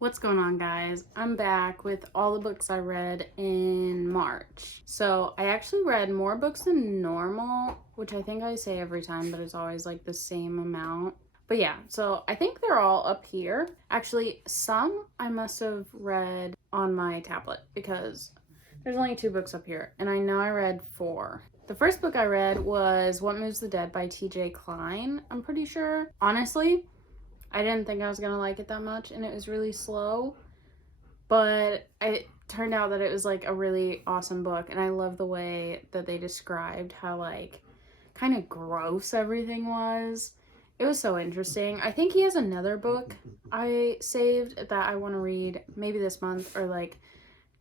What's going on, guys? I'm back with all the books I read in March. So I actually read more books than normal, which I think I say every time, but it's always like the same amount. But yeah, so I think they're all up here. Actually, some I must have read on my tablet because there's only 2 books up here, and I know I read 4. The first book I read was What Moves the Dead by TJ Klein, I'm pretty sure. Honestly, I didn't think I was going to like it that much, and it was really slow, but it turned out that it was like a really awesome book, and I love the way that they described how like kind of gross everything was. It was so interesting. I think he has another book I saved that I want to read maybe this month or like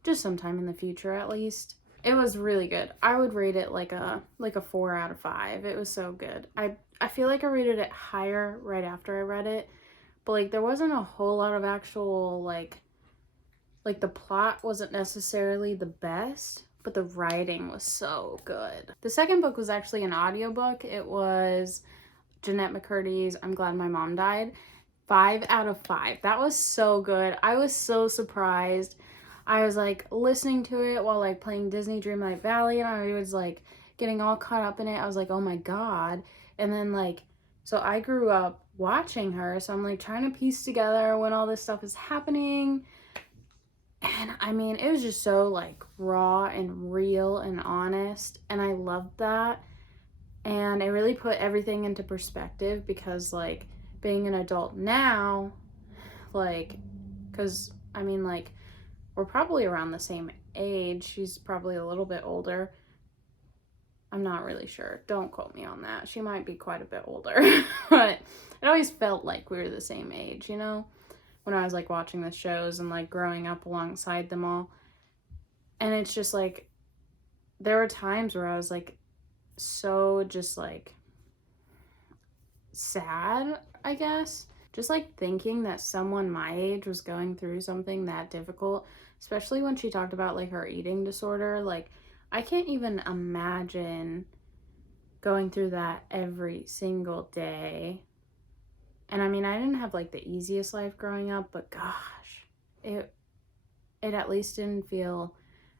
just sometime in the future at least. It was really good. I would rate it like a 4 out of 5. It was so good. I feel like I rated it higher right after I read it. But like there wasn't a whole lot of actual like the plot wasn't necessarily the best, but the writing was so good. The second book was actually an audiobook. It was Jennette McCurdy's I'm Glad My Mom Died. 5 out of 5. That was so good. I was so surprised. I was like listening to it while like playing Disney Dreamlight Valley, and I was like getting all caught up in it. I was like, oh my god. And then like, so I grew up watching her, so I'm like trying to piece together when all this stuff is happening. And I mean, it was just so like raw and real and honest, and I loved that. And it really put everything into perspective because like being an adult now, like, because I mean like we're probably around the same age. She's probably a little bit older. I'm not really sure. Don't quote me on that. She might be quite a bit older. But it always felt like we were the same age, you know? When I was like watching the shows and like growing up alongside them all. And it's just like, there were times where I was like so just like sad, I guess. Just like thinking that someone my age was going through something that difficult, especially when she talked about like her eating disorder. Like, I can't even imagine going through that every single day. And I mean, I didn't have like the easiest life growing up, but gosh, it at least didn't feel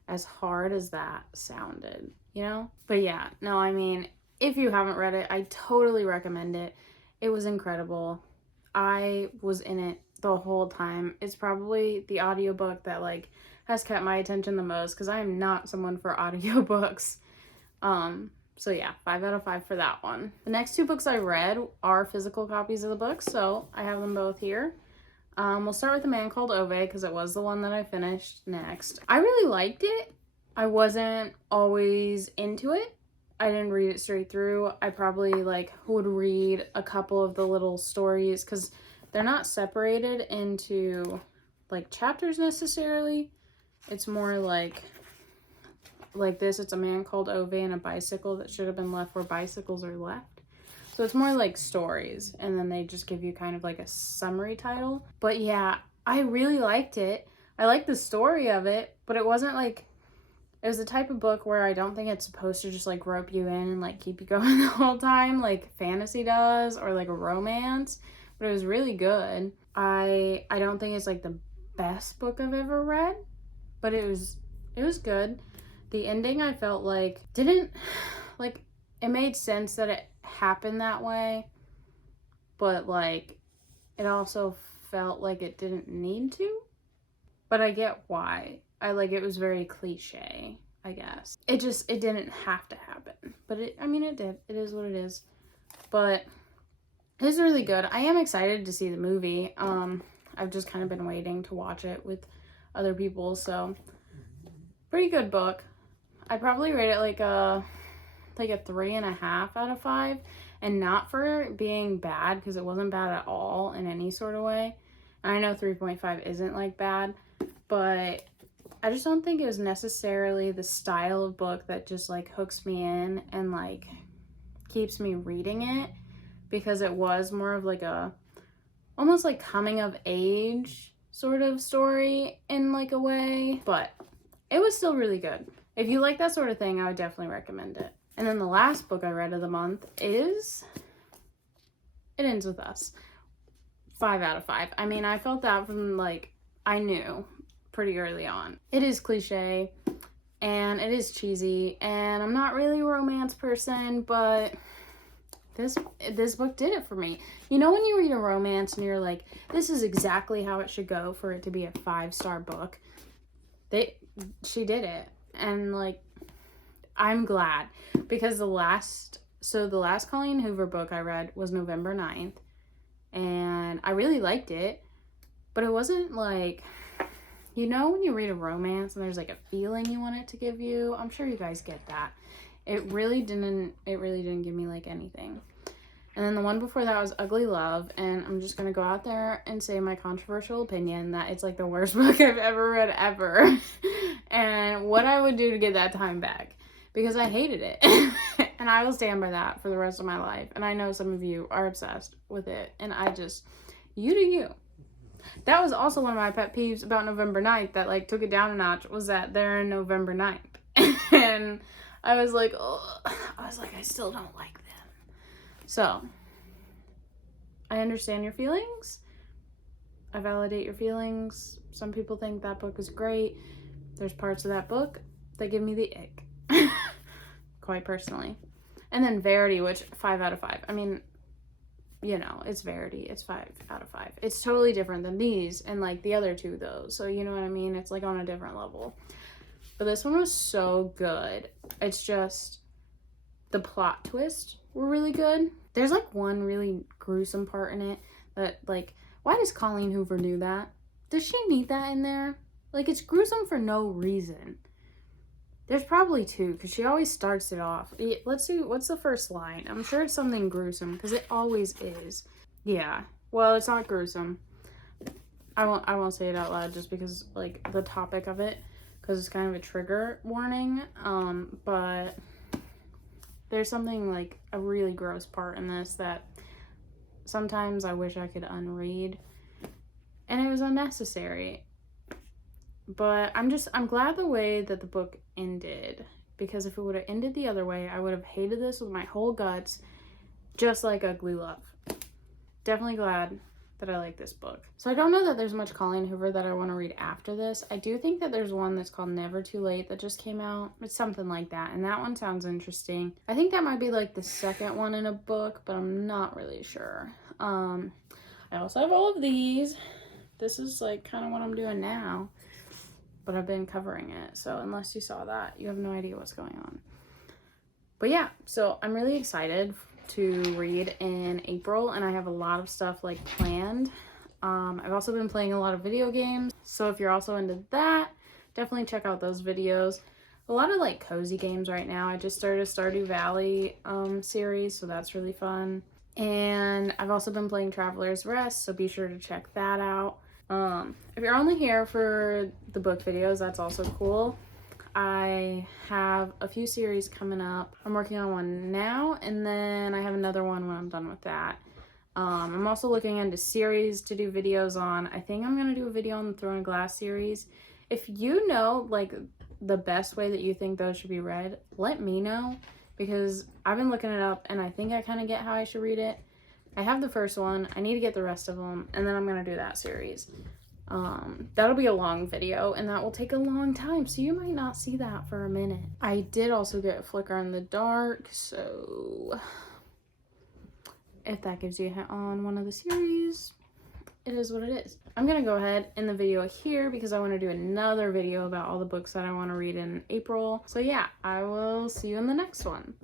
as hard as that sounded, you know? But yeah, no, I mean, if you haven't read it, I totally recommend it. It was incredible. I was in it the whole time. It's probably the audiobook that like has kept my attention the most because I am not someone for audiobooks. So yeah, 5 out of 5 for that one. The next 2 books I read are physical copies of the books, so I have them both here. We'll start with A Man Called Ove because it was the one that I finished next. I really liked it. I wasn't always into it. I didn't read it straight through. I probably like would read a couple of the little stories because they're not separated into like chapters necessarily. It's more like this. It's a man called Ove and a bicycle that should have been left where bicycles are left. So it's more like stories, and then they just give you kind of like a summary title. But yeah, I really liked it. I liked the story of it, but it wasn't like, it was the type of book where I don't think it's supposed to just like rope you in and like keep you going the whole time like fantasy does or like a romance, but it was really good. I don't think it's like the best book I've ever read, but it was good. The ending I felt like didn't like, it made sense that it happened that way, but like it also felt like it didn't need to, but I get why. It was very cliche, I guess. It didn't have to happen, but it did. It is what it is. But it was really good. I am excited to see the movie. I've just kind of been waiting to watch it with other people, so pretty good book. I'd probably rate it like a 3.5 out of 5, and not for being bad, because it wasn't bad at all in any sort of way. And I know 3.5 isn't like bad, but I just don't think it was necessarily the style of book that just like hooks me in and like keeps me reading it, because it was more of like a almost like coming of age sort of story in like a way, but it was still really good. If you like that sort of thing, I would definitely recommend it. And then the last book I read of the month is It Ends With Us. 5 out of 5. I mean, I felt that from like I knew pretty early on. It is cliche and it is cheesy, and I'm not really a romance person, but this book did it for me. You know when you read a romance and you're like, this is exactly how it should go for it to be a 5-star book? She did it. And like, I'm glad, because the last Colleen Hoover book I read was November 9th, and I really liked it, but it wasn't like, you know when you read a romance and there's like a feeling you want it to give you? I'm sure you guys get that. It really didn't give me like anything. And then the one before that was Ugly Love, and I'm just gonna go out there and say my controversial opinion that it's like the worst book I've ever read ever. And what I would do to get that time back, because I hated it. And I will stand by that for the rest of my life. And I know some of you are obsessed with it, and you do you. That was also one of my pet peeves about November 9th that like took it down a notch, was that they're in November 9th. And I was like, I still don't like them. So, I understand your feelings. I validate your feelings. Some people think that book is great. There's parts of that book that give me the ick. Quite personally. And then Verity, which 5 out of 5. I mean, you know, it's Verity. It's 5 out of 5. It's totally different than these and like the other two though. So you know what I mean? It's like on a different level. But this one was so good. It's just the plot twists were really good. There's like one really gruesome part in it that like, why does Colleen Hoover do that? Does she need that in there? Like, it's gruesome for no reason. There's probably two, because she always starts it off. Let's see, what's the first line? I'm sure it's something gruesome, because it always is. Yeah, well, it's not gruesome. I won't say it out loud just because, like, the topic of it, because it's kind of a trigger warning. But there's something, like, a really gross part in this that sometimes I wish I could unread. And it was unnecessary. But I'm glad the way that the book ended, because if it would have ended the other way, I would have hated this with my whole guts, just like Ugly Love. Definitely glad that I like this book. So I don't know that there's much Colleen Hoover that I want to read after this. I do think that there's one that's called Never Too Late that just came out. It's something like that, and that one sounds interesting. I think that might be like the second one in a book, but I'm not really sure. I also have all of these. This is like kind of what I'm doing now, but I've been covering it, so unless you saw that, you have no idea what's going on. But yeah, so I'm really excited to read in April, and I have a lot of stuff like planned. I've also been playing a lot of video games, so if you're also into that, definitely check out those videos. A lot of like cozy games right now. I just started a Stardew Valley series, so that's really fun. And I've also been playing Traveler's Rest, so be sure to check that out. If you're only here for the book videos, that's also cool. I have a few series coming up. I'm working on one now, and then I have another one when I'm done with that. I'm also looking into series to do videos on. I think I'm going to do a video on the Throne of Glass series. If you know, like, the best way that you think those should be read, let me know, because I've been looking it up, and I think I kind of get how I should read it. I have the first one. I need to get the rest of them, and then I'm going to do that series. That'll be a long video, and that will take a long time, so you might not see that for a minute. I did also get Flicker in the Dark, so if that gives you a hint on one of the series, it is what it is. I'm going to go ahead in the video here because I want to do another video about all the books that I want to read in April. So yeah, I will see you in the next one.